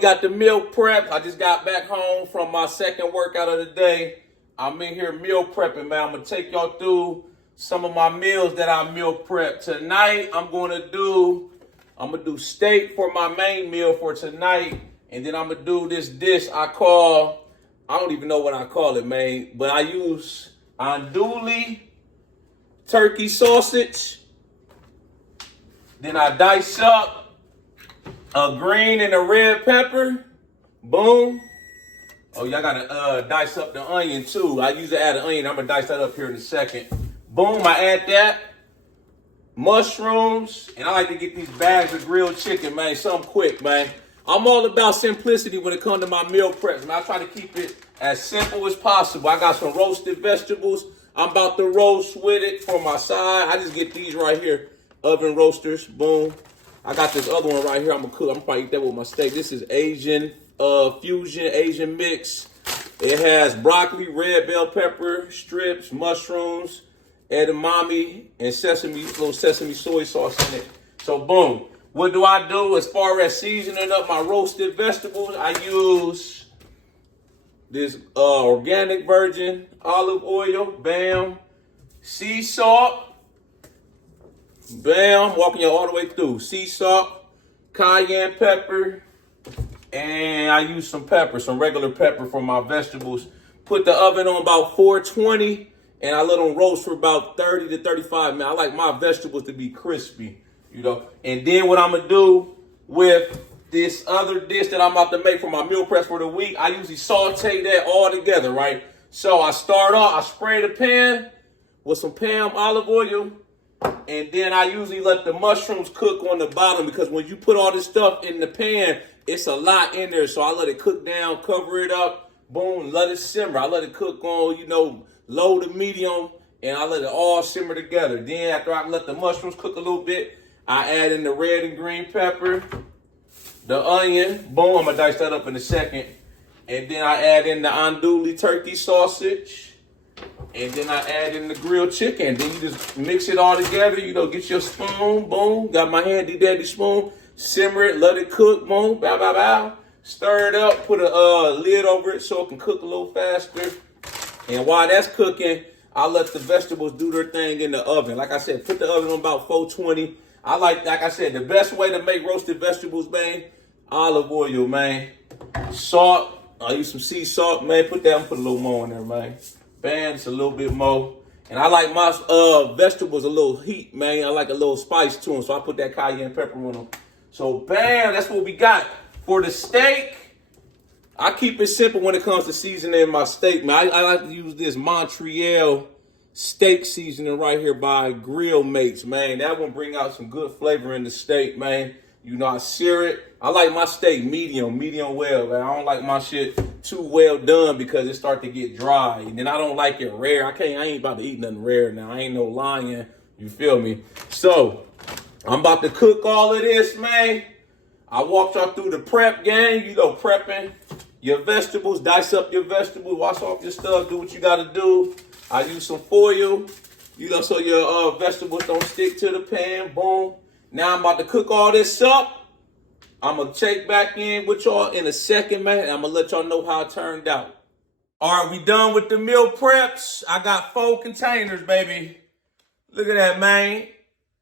Got the meal prep. I just got back home from my second workout of the day. I'm in here meal prepping, man. I'm gonna take y'all through some of my meals that I meal prep. Tonight, I'm gonna do steak for my main meal for tonight. And then I'm gonna do this dish I don't even know what I call it, man. But I use andouille turkey sausage. Then I dice up a green and a red pepper. Boom. Oh, y'all gotta dice up the onion too. I usually add an onion. I'm gonna dice that up here in a second. Boom, I add that. Mushrooms. And I like to get these bags of grilled chicken, man. Something quick, man. I'm all about simplicity when it comes to my meal preps, man. I try to keep it as simple as possible. I got some roasted vegetables. I'm about to roast with it for my side. I just get these right here. Oven roasters. Boom. I got this other one right here. I'm gonna cook. I'm gonna probably eat that with my steak. This is Asian fusion, Asian mix. It has broccoli, red bell pepper, strips, mushrooms, edamame, and little sesame soy sauce in it. So boom. What do I do as far as seasoning up my roasted vegetables? I use this organic virgin olive oil. Bam. Sea salt. Bam, walking you all the way through. Sea salt, cayenne pepper, and I use some pepper, some regular pepper for my vegetables. Put the oven on about 420, and I let them roast for about 30 to 35 minutes. I like my vegetables to be crispy, you know. And then what I'm going to do with this other dish that I'm about to make for my meal prep for the week, I usually saute that all together, right? So I start off, I spray the pan with some Pam olive oil. And then I usually let the mushrooms cook on the bottom because when you put all this stuff in the pan, it's a lot in there. So I let it cook down, cover it up, boom, let it simmer. I let it cook on, low to medium, and I let it all simmer together. Then after I let the mushrooms cook a little bit, I add in the red and green pepper, the onion, boom, I'm gonna dice that up in a second. And then I add in the andouille turkey sausage. And then I add in the grilled chicken. Then you just mix it all together. Get your spoon, boom. Got my handy dandy spoon. Simmer it, let it cook, boom, bow, bow, bow. Stir it up, put a lid over it so it can cook a little faster. And while that's cooking, I'll let the vegetables do their thing in the oven. Like I said, put the oven on about 420. Like I said, the best way to make roasted vegetables, man, olive oil, man. Salt. I use some sea salt, man. Put a little more in there, man. Bam, just a little bit more. And I like my vegetables a little heat, man. I like a little spice to them, so I put that cayenne pepper on them. So bam, that's what we got. For the steak, I keep it simple when it comes to seasoning my steak, man. I like to use this Montreal steak seasoning right here by Grill Mates, man. That one bring out some good flavor in the steak, man. I sear it. I like my steak medium well, man. I don't like my shit too well done because it start to get dry. And then I don't like it rare. I ain't about to eat nothing rare now. I ain't no lion. You feel me? So, I'm about to cook all of this, man. I walked y'all through the prep game. Prepping your vegetables. Dice up your vegetables. Wash off your stuff. Do what you got to do. I use some foil, so your vegetables don't stick to the pan. Boom. Now I'm about to cook all this up. I'm going to check back in with y'all in a second, man. And I'm going to let y'all know how it turned out. All right, we done with the meal preps. I got 4 containers, baby. Look at that, man.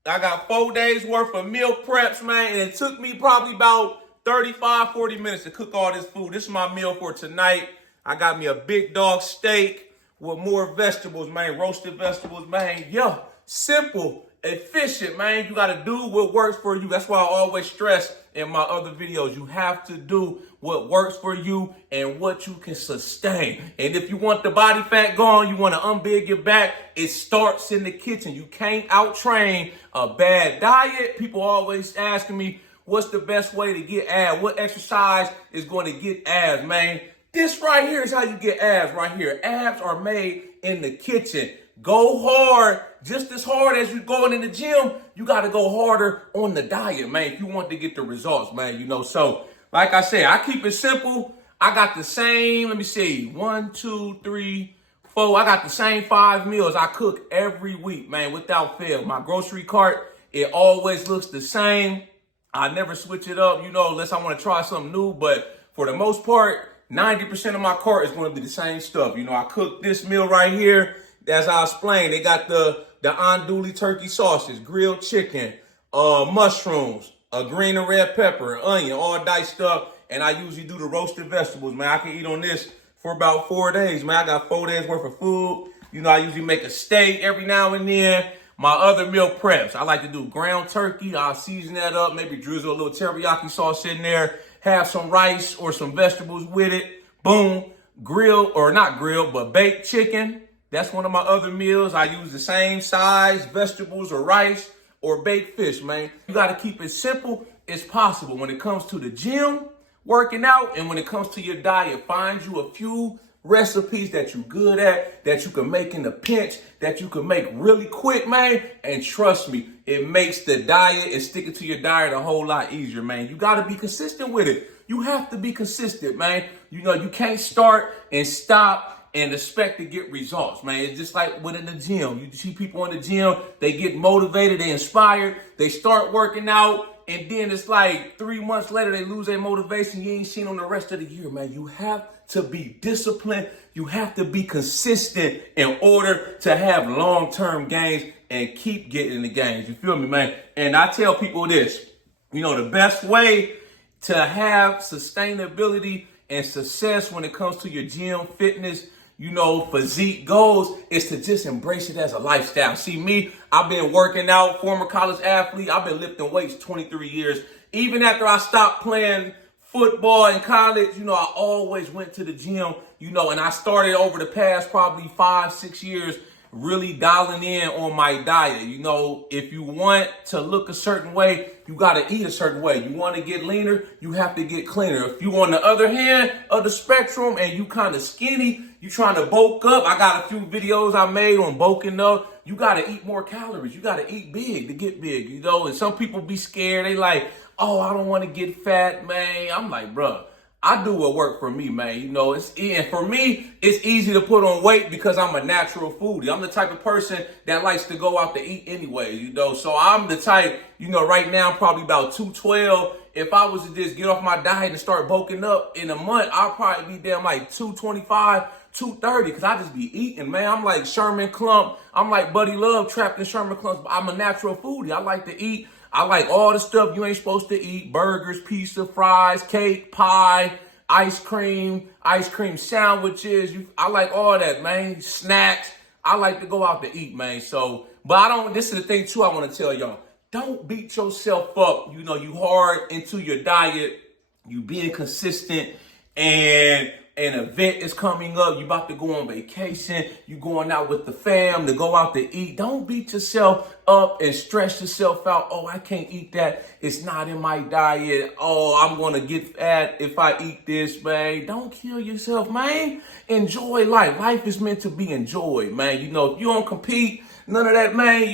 I got 4 days worth of meal preps, man. And it took me probably about 35, 40 minutes to cook all this food. This is my meal for tonight. I got me a big dog steak with more vegetables, man. Roasted vegetables, man. Yeah, simple. Efficient, man. You got to do what works for you. That's why I always stress in my other videos. You have to do what works for you and what you can sustain. And if you want the body fat gone, you want to unbig your back, it starts in the kitchen. You can't out-train a bad diet. People always asking me, what's the best way to get abs? What exercise is going to get abs, man? This right here is how you get abs right here. Abs are made in the kitchen. Go hard, just as hard as you're going in the gym. You got to go harder on the diet, man, if you want to get the results, man, So, like I said, I keep it simple. I got the same, let me see, 1, 2, 3, 4. I got the same 5 meals I cook every week, man, without fail. My grocery cart, it always looks the same. I never switch it up, unless I want to try something new. But for the most part, 90% of my cart is going to be the same stuff. I cook this meal right here. As I explained, they got the andouille turkey sausage, grilled chicken, mushrooms, a green and red pepper, onion, all diced up. And I usually do the roasted vegetables, man. I can eat on this for about 4 days, man. I got 4 days worth of food. I usually make a steak every now and then. My other meal preps, I like to do ground turkey. I'll season that up, maybe drizzle a little teriyaki sauce in there, have some rice or some vegetables with it. Boom, grilled, or not grilled, but baked chicken. That's one of my other meals. I use the same size vegetables or rice or baked fish, man. You got to keep it simple as possible when it comes to the gym, working out, and when it comes to your diet. Find you a few recipes that you're good at, that you can make in a pinch, that you can make really quick, man. And trust me, it makes the diet and sticking to your diet a whole lot easier, man. You got to be consistent with it. You have to be consistent, man. You can't start and stop and expect to get results, man. It's just like within the gym. You see people in the gym, they get motivated, they inspired, they start working out, and then it's like 3 months later, they lose their motivation. You ain't seen them the rest of the year, man. You have to be disciplined. You have to be consistent in order to have long-term gains and keep getting the gains. You feel me, man? And I tell people this, the best way to have sustainability and success when it comes to your gym, fitness, physique goals is to just embrace it as a lifestyle. See me, I've been working out, former college athlete. I've been lifting weights 23 years. Even after I stopped playing football in college, I always went to the gym, and I started over the past probably 5-6 years really dialing in on my diet. If you want to look a certain way, you got to eat a certain way. You want to get leaner, you have to get cleaner. If you on the other hand of the spectrum and you kind of skinny, you trying to bulk up, I got a few videos I made on bulking up. You got to eat more calories. You got to eat big to get big, and some people be scared. They like, oh, I don't want to get fat, man. I'm like, bruh, I do what work for me, man. And for me, it's easy to put on weight because I'm a natural foodie. I'm the type of person that likes to go out to eat anyway, So I'm the type, right now, probably about 212. If I was to just get off my diet and start bulking up in a month, I'll probably be down like 225, 230, because I just be eating, man. I'm like Sherman Clump. I'm like Buddy Love trapped in Sherman Clump. I'm a natural foodie. I like to eat. I like all the stuff you ain't supposed to eat: burgers, pizza, fries, cake, pie, ice cream sandwiches. I like all that, man. Snacks. I like to go out to eat, man. But this is the thing too I want to tell y'all. Don't beat yourself up. You hard into your diet. You being consistent, and an event is coming up. You about to go on vacation. You going out with the fam to go out to eat. Don't beat yourself up and stress yourself out. Oh, I can't eat that. It's not in my diet. Oh, I'm going to get fat if I eat this, man. Don't kill yourself, man. Enjoy life. Life is meant to be enjoyed, man. If you don't compete, none of that, man.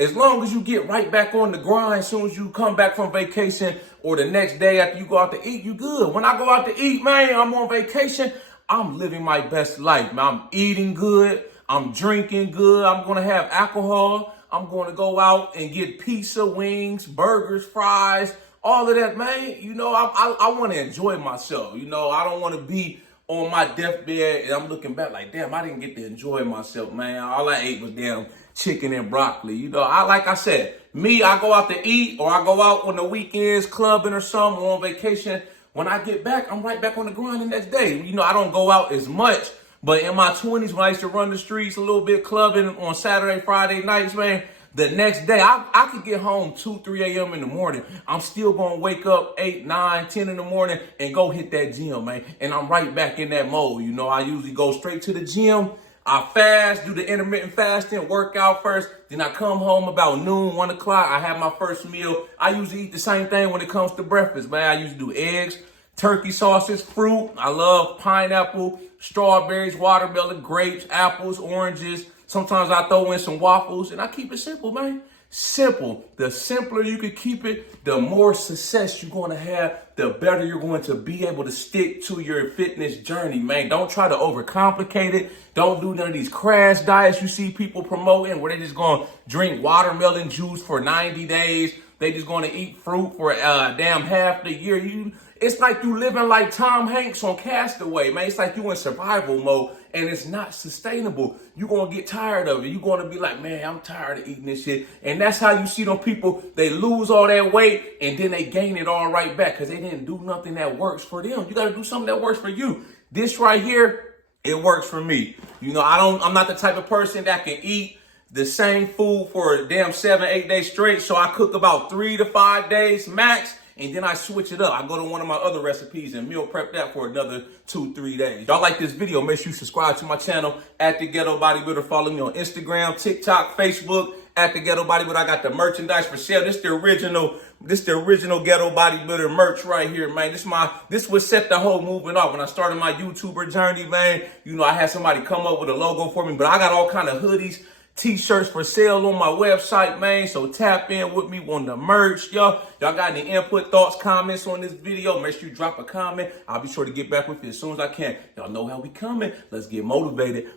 As long as you get right back on the grind, as soon as you come back from vacation or the next day after you go out to eat, you good. When I go out to eat, man, I'm on vacation, I'm living my best life, man. I'm eating good. I'm drinking good. I'm going to have alcohol. I'm going to go out and get pizza, wings, burgers, fries, all of that, man. I want to enjoy myself. I don't want to be on my deathbed and I'm looking back like, damn, I didn't get to enjoy myself, man. All I ate was damn chicken and broccoli. Like I said, I go out to eat, or I go out on the weekends clubbing or something, or on vacation. When I get back, I'm right back on the grind the next day. I don't go out as much, but in my 20s, when I used to run the streets a little bit clubbing on Saturday, Friday nights, man, the next day, I could get home 2, 3 a.m. in the morning. I'm still going to wake up 8, 9, 10 in the morning and go hit that gym, man. And I'm right back in that mode. I usually go straight to the gym. I fast, do the intermittent fasting, work out first. Then I come home about noon, 1 o'clock. I have my first meal. I usually eat the same thing when it comes to breakfast, man. I usually do eggs, turkey sausage, fruit. I love pineapple, strawberries, watermelon, grapes, apples, oranges. Sometimes I throw in some waffles, and I keep it simple, man. Simple. The simpler you can keep it, the more success you're going to have, the better you're going to be able to stick to your fitness journey, man. Don't try to overcomplicate it. Don't do none of these crash diets you see people promoting where they just going to drink watermelon juice for 90 days, They just going to eat fruit for damn half the year. It's like you living like Tom Hanks on Castaway, man. It's like you in survival mode, and it's not sustainable. You're going to get tired of it. You're going to be like, man, I'm tired of eating this shit. And that's how you see them people, they lose all that weight, and then they gain it all right back because they didn't do nothing that works for them. You got to do something that works for you. This right here, it works for me. You know, I'm not the type of person that can eat the same food for a damn 7-8 days straight. So I cook about 3 to 5 days max. And then I switch it up. I go to one of my other recipes and meal prep that for another 2-3 days. Y'all like this video, make sure you subscribe to my channel at the Ghetto Bodybuilder. Follow me on Instagram, TikTok, Facebook at the Ghetto Bodybuilder. I got the merchandise for sale. This the original Ghetto Bodybuilder merch right here, man. This would set the whole movement off. When I started my YouTuber journey, man, you know, I had somebody come up with a logo for me, but I got all kind of hoodies, T-shirts for sale on my website, man. So tap in with me on the merch, y'all. Y'all got any input, thoughts, comments on this video? Make sure you drop a comment. I'll be sure to get back with you as soon as I can. Y'all know how we coming. Let's get motivated.